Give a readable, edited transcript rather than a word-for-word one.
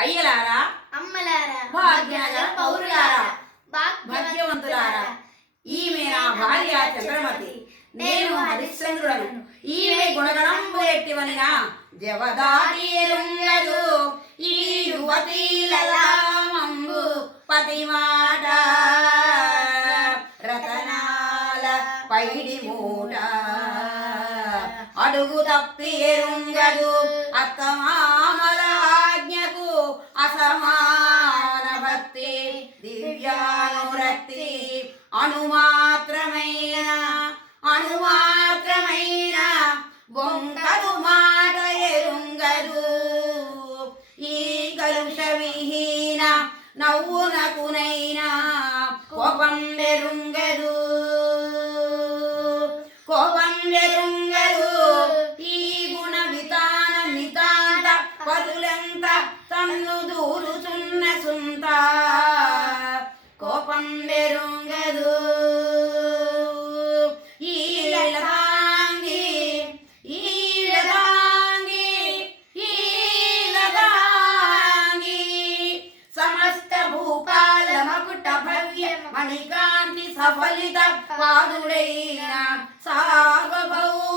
అయ్యలారా, అమ్మలారా, భాగ్యనగర పౌరులారా, భాగ్యవంతులారా, ఈమె నా భార్య చంద్రమతి, నేను హరిశ్చంద్రుడను. ఈమె గుణగణంబు ఎట్టివనిన జవదాటి ఎరుంగదు ఈ యువతీలలామంబు పతిమాట రతనాల పైడి మూట అడుగు తప్పి ఎరుంగదు అత్తమామల ఆజ్ఞకు అసమాన భక్తి దివ్యానురక్తి అణుమాత్రమైన బొంకదు మాట ఎరుంగదు ఈ కలుష విహీన నవ్వునకునైనా కోపం ఎరుంగదు ఈ గుణ వితాన నితాంత పరులెంత తన్ను దూరుచున్న సుంత కోపం ఎరుంగదు సమస్త భూపాలమకుట భవ్య మణికాంతి సఫలిత పాదుడైన సార్వభౌమ